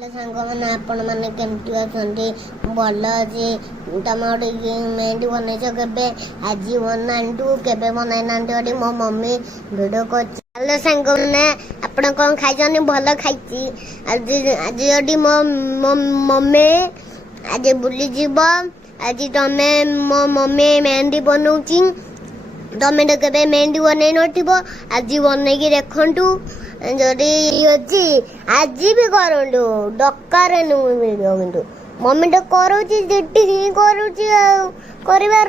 Hello सांग मैंने आपण मैंने केमती अच्छे भल अच्छे तुम गोटे मेहंदी बनईच के आज बनातु के बनई ना मो मम्मी भिडियो कर। हेलो सांग मैंने आप कौन खाई भल खाई आज आज मो मम्मी आज बुली जीव आज तमे मो मम्मी मेहंदी बनाऊँगी तमें तो के मेहंदी बनई नथिबो आज बनईकी देखु जदि अच्छी आज भी करूँ डकार वीडियो कि मम्मी तो करुच्ची ही करवा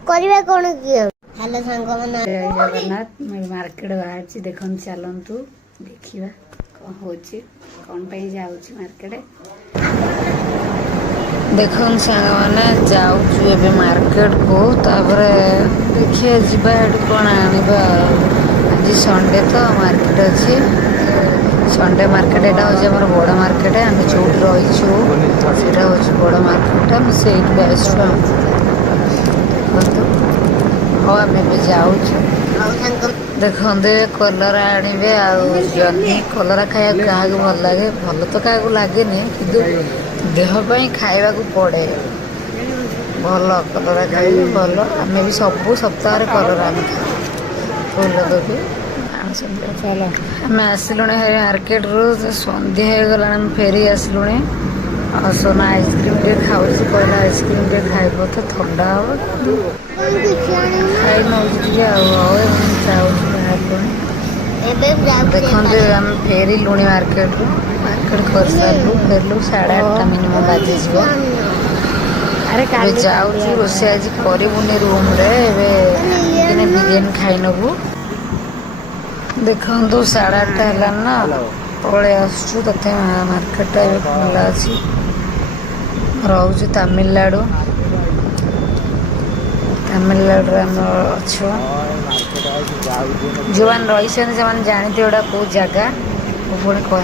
कौन कि हेलो सांग मैंने जगन्नाथ मैं मार्केट बाहर देखन चलतु देखा कौन हो कौन पे जाऊँ मार्केट देखन सांग मैंने जाऊँ मार्केट को तापर देखिए जीवा कौन आनिबा आज संडे तो मार्केट अच्छी संडे मार्केट यहाँ हूँ बड़ मार्केट आम जो रहीचु से हूँ बड़ मार्केट आम से हाँ आम जाऊँ देखते कलरा आने आनी कलरा खाया क्या भल लगे भल तो क्या लगे कि देहपाई खावा पड़े भल कलरा खाइए भल आम भी सब सप्ताह कलरा आम खाऊ फूलकोबी चलो आम आसलु मार्केट रू सन्ध्या हो गला फेरी आसलु सोना आइसक्रीम टे खाऊ कहला आइसक्रीम टे खाइब तो ठंडा हम खाई नौ देखते आम फेरी लुणी मार्केट कर सारू फेरलु 8:30 मिनिमम बाजी अरे जाऊँ रोसे आज करनी रूम रे बिरियानी खाई नबू देखु 8:30 है ना पलि आसु तथे मार्केट खुला अच्छी रोचे तमिलनाडु आम अच्छु जो रही से जानते गोटा कौ जगह पुणी कह